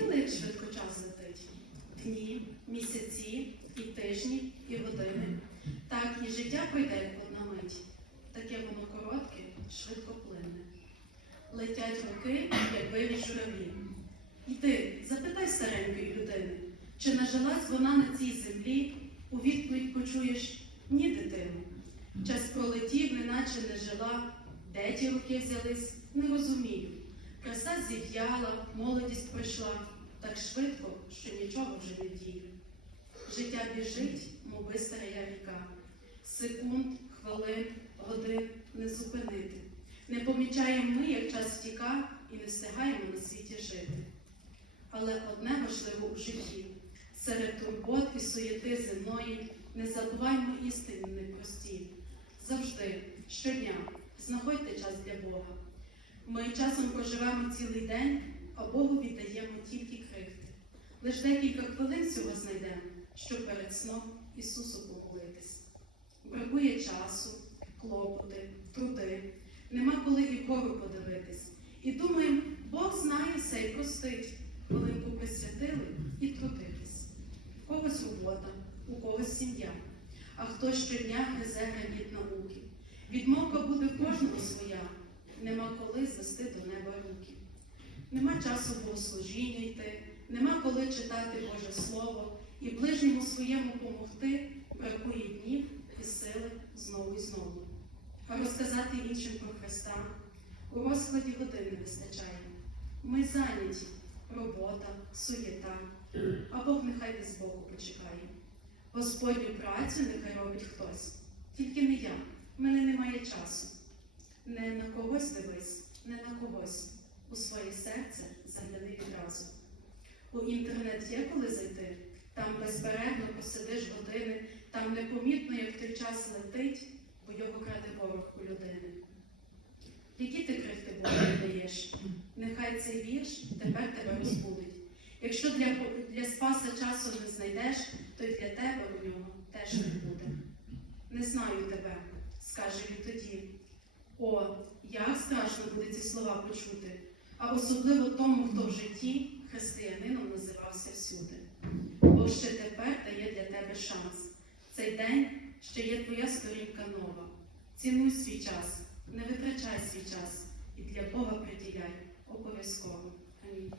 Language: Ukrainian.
Помітили, як швидко час летить? Дні, місяці, і тижні, і години. Так і життя пройде як одна мить. Таке воно коротке, швидко плине. Летять роки, як вирі журавлі. І ти запитай старенької людини, чи нажилась вона на цій землі, у відповідь почуєш ні, дитину. Час пролетів, неначе не жила, де ті роки взялись, не розумію. Краса зів'яла, молодість пройшла так швидко, що нічого вже не діє. Життя біжить, мов бистрая ріка. Секунд, хвилин, годин не зупинити. Не помічаємо ми, як час втіка, і не встигаємо на світі жити. Але одне важливо у житті серед турбот і суєти земної не забуваймо істини непрості. Завжди, щодня, знаходьте час для Бога. Ми часом проживаємо цілий день, а Богу віддаємо тільки крихти. Лиш декілька хвилин всього знайдемо, щоб перед сном Ісусу помолитись. Бракує часу, клопоти, труди, нема коли і вгору подивитись. І думаємо, Бог знає все і простить, хвилинку присвятили і трудитись. У когось робота, у когось сім'я, а хтось щодня гризе граніт науки. Відмовка буде в кожного своя, нема коли звести до неба руки. Нема часу богослужіння йти, нема коли читати Боже Слово і ближньому своєму помогти бракує днів і сили знову і знову. А розказати іншим про Христа у розкладі годин не вистачає. Ми зайняті робота, суєта, а Бог нехай десь збоку почекає. Господню працю нехай робить хтось, тільки не я, в мене немає часу. Не на когось дивись, не на когось. У своє серце загляни відразу. У інтернет є коли зайти, там безперервно посидиш години, там непомітно, як той час летить, бо його краде ворог у людини. Які ти крихти Богу даєш? Нехай цей вірш тепер тебе розбудить. Якщо для, для спаса часу не знайдеш, то й для тебе у нього теж не буде. Не знаю тебе, скаже він тоді. О, як страшно буде ці слова почути, а особливо тому, хто в житті християнином називався всюди. Бо ще тепер дає для тебе шанс. Цей день ще є твоя сторінка нова. Цінуй свій час, не витрачай свій час і для Бога приділяй обов'язково. Амінь.